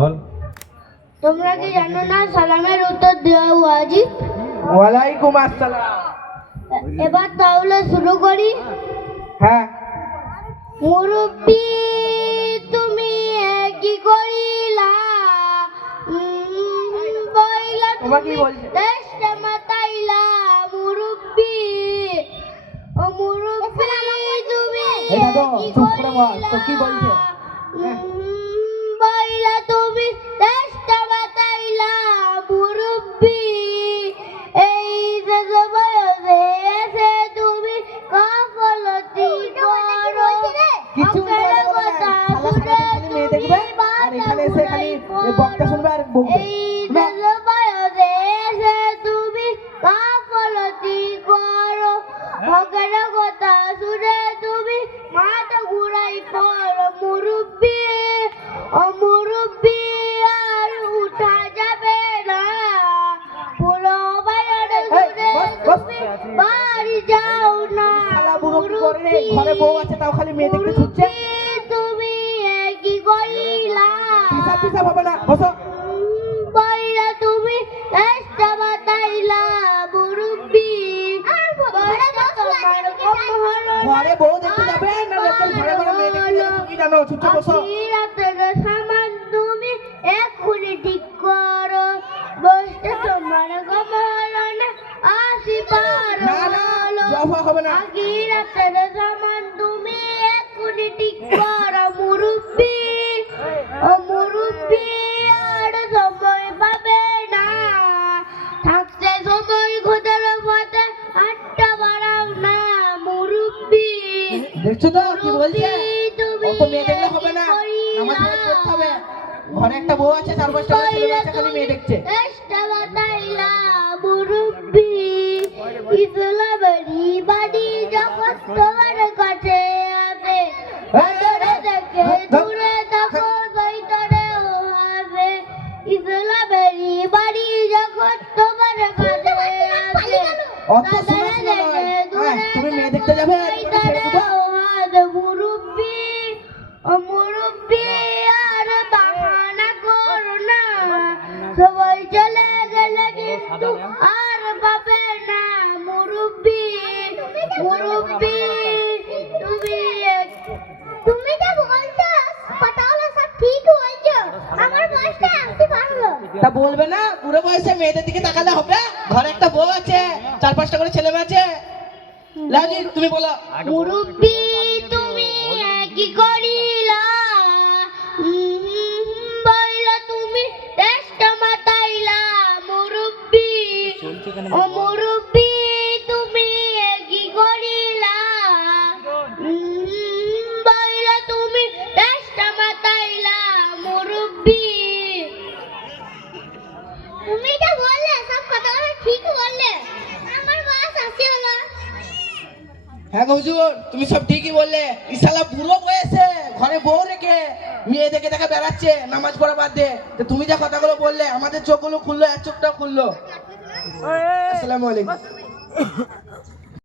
বল। তোমরা কি জানো না সালামের উত্তর দেওয়া ওয়াজিব? ওয়ালাইকুম আসসালাম। এবার তাহলে শুরু করি। হ্যাঁ। মুরব্বি তুমি কি করিলা, বইলা তোমার কি তুমি বলছে? দেশটা মাতাইলা। মুরব্বি ও মুরব্বি তুমি এটা তো কি চুপ করে বল, করিলা, তো কি বলছে? বইলা তুমি দেশটা মাতাইলা। মুরব্বি এই যে বয়সে এসে তুমি গাফলতি করো। কিছু অকেলা কথা শুনে মেয়ে দেখবে আর এখানে এসে খালি বক্তা শুনবে আর বকবে। এই যে বয়সে এসে তুমি গাফলতি করো। অকেলা কথা শুনে তুমি মাথা ঘুরাই পড়ো। মুরব্বি ও মুরব্বি আর উঠা যাবে না। পুরো বাইরে শুনে তুমি বাড়ি যাও না। শালা বুড়ো কি করে রে? ঘরে বউ আছে তাও খালি মেয়ে দেখতে ছুটছে। তুমি কি করিলা, পিসাব পিসাব হবে না, বসো। বাইরা তুমি চেষ্টা বাতাইলা। মুরব্বি বয়সটা তোমার কম হলো না। ঘরে বউ দেখতে যাবে না লোকের ঘরে ঘরে মেয়ে দেখতে যাবে? তুমি কি জানো? ছুটছে, বসো। আখিরাতের সামান তুমি এক্ষুনি ঠিক করো। বয়সটা তোমার কম হলো না। 80 পার না না, হলো। জফা হবে না। আখিরাতের সামান তুমি এক্ষুনি ঠিক করো। মুরব্বি ও মুরব্বি আর সময় পাবে না। থাকতে সময় খোঁজার পথে আটটা বাড়াও না। মুরব্বি দেখছো তো কি বলছে? তুমি অত মেয়ে দেখলে হবে না, নামাজ পড়ে পড়তে হবে। ঘরে একটা বউ আছে, 4-5টা ছেলে আছে, খালি মেয়ে দেখছে। চেষ্টা বাতাইলা। মুরব্বি ইসলামেরই বাড়ি যখন তোমার কাছে আসে, আদরে দেখে দূরে থাকো শয়তানেও হাসে। ইসলামেরই বাড়ি যখন তোমার কাছে আসে, অত শোনা শোনা নয়। হ্যাঁ, তুমি মেয়ে দেখতে যাবে আর তুমি ছেড়ে দিবা? মুরব্বি ও মুরব্বি আর বাহানা করো না। সবাই চলে গেলে কিন্তু আর পাবে না। মুরব্বি মুরব্বি তুমি তুমি যা বলছো কথা হলো সব ঠিক বলছো। আমার বয়সটা 80 পার হলো। তা বলবে না বুড়ো বয়সে মেয়েদের দিকে তাকালে হবে? ঘরে একটা বউ আছে, 4-5টা করে ছেলে মেয়ে আছে। লাজি তুমি বলো। মুরব্বি তুমি কি করিলা, বইলা তুমি দেশটা মাতাইলা। মুরব্বি ও মুরব্বি তুমি কি করিলা, বইলা তুমি দেশটা মাতাইলা। মুরব্বি তুমি যা বললে সব কথাগুলো ঠিক বললে। আমার বয়স 80 হলো। হ্যাঁ গো হুজুর, তুমি সব ঠিকই বললে। ইসালা বুড়ো বয়সে ঘরে বউ রেখে মেয়ে দেখে দেখে বেড়াচ্ছে নামাজ পড়া বাদ দিয়ে। তো তুমি যা কথাগুলো বললে আমাদের চোখগুলো খুললো, এক চোখটাও খুললো। আসসালামু আলাইকুম।